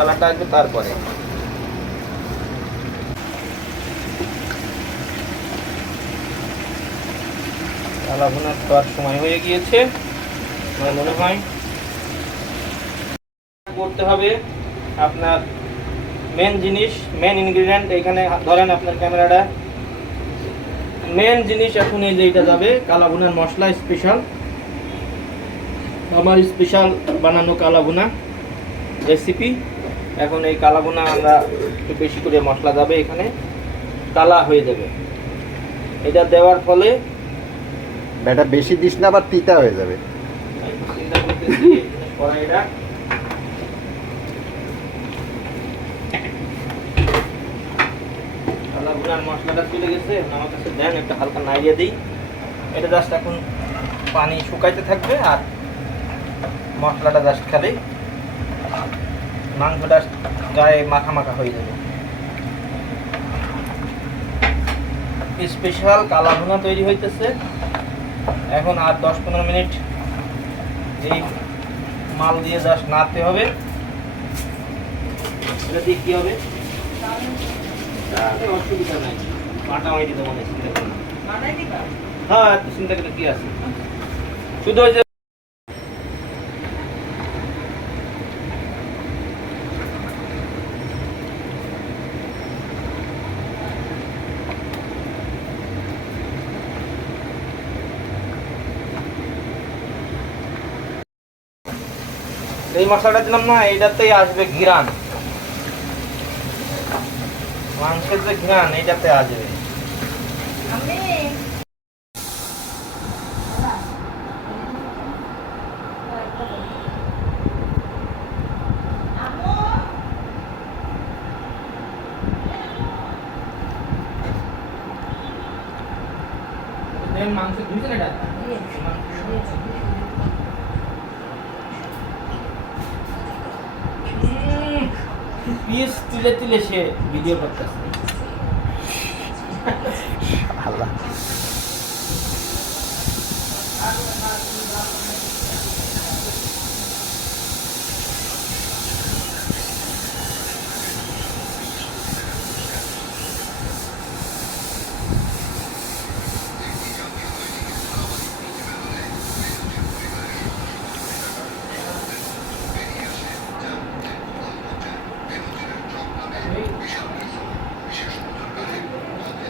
কালারটা আসবে তারপরে। ভুনার খাওয়ার সময় হয়ে গিয়েছে। মনে হয় করতে হবে আপনার মেন জিনিস মেন ইনগ্রিডিয়েন্ট এখানে ধরেন আপনার ক্যামেরাটা। মেন জিনিস এখন এই যে এটা যাবে কালা ভুনার মশলা স্পেশাল আমার স্পেশাল বানানো কালা ভুনা রেসিপি এখন এই কালা ভুনা আমরা একটু বেশি করে মশলা যাবে এখানে। কালা হয়ে যাবে। এটা দেওয়ার ফলে ব্যাটা বেশি দিস না আবার তিতা হয়ে যাবে। চিন্তা করতেছি কড়াইটা কালা মশলাটা চলে গেছে আমার কাছে দেন একটা হালকা নাড়িয়ে দিই। এটা জাস্ট এখন পানি শুকাইতে থাকবে আর মশলাটা জাস্ট খালি। মাংসটা গায়ে মাখা মাখা হয়ে যাবে। স্পেশাল কালা ভুনা তৈরি হইতেছে। এখন আর দশ পনেরো মিনিট এই মাল দিয়ে জাস্ট নাড়তে হবে। এটা দিয়ে কি হবে? অসুবিধা নাই। দিতে মনে চিন্তা হ্যাঁ চিন্তা করে কি আছে। শুধু ওই যে এই মশলাটা দিলাম না এইটাতেই আসবে ঘিরান। মাংসের যে ঘিরান এইটাতে আসবে। মাংস ধুইছেন এটা? পিস তুলে তুলে সে ভিডিও করতেছে। আল্লাহ